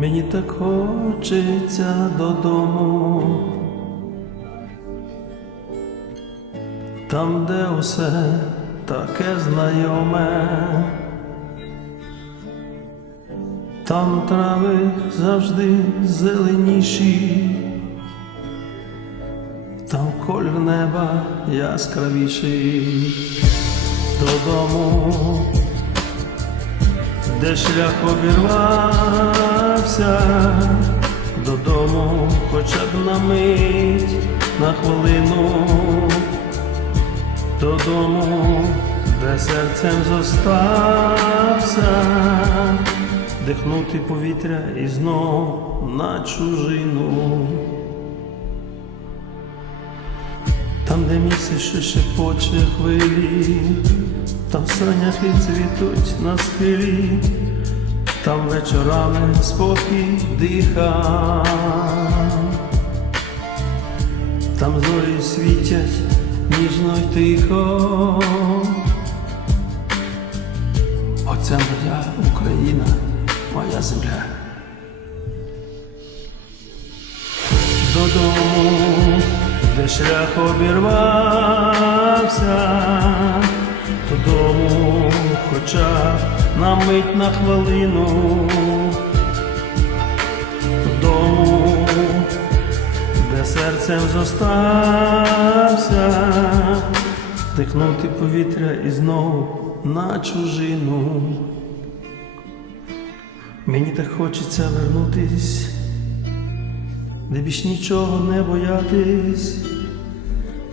Мені так хочеться додому, там, де усе таке знайоме, там трави завжди зеленіші, там колір неба яскравіший. Додому де шлях обірвався додому, хоча б на мить, на хвилину, додому, де серцем зостався, дихнути повітря і знов на чужину. Там, де місяць шепоче хвилі, там соняхи цвітуть на схилі, там вечорами спокій диха, там зорі світять ніжно й тихо. Оце моя Україна, моя земля. Додому, де шлях обірвався, додому, хоча на мить на хвилину, додому, де серцем зостався, дихнути повітря і знов на чужину. Мені так хочеться вернутись, де більш нічого не боятись,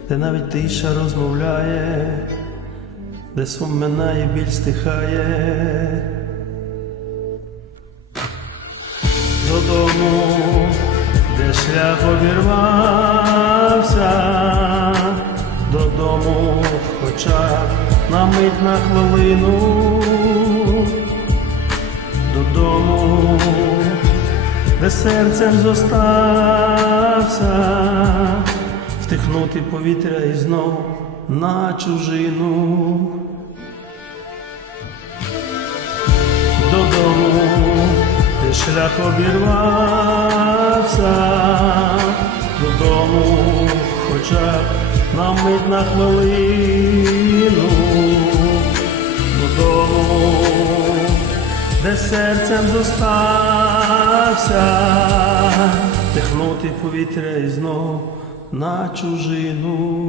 де навіть тиша розмовляє, де сум минає, біль стихає. Додому, де шлях обірвався, додому, хоча на мить на хвилину, додому, де серцем зостався, втихнути повітря і знов на чужину. Додому, де шлях обірвався, додому, хоча б на мить на хвилину, додому, де серцем зостався, дихнути повітря і знов на чужину.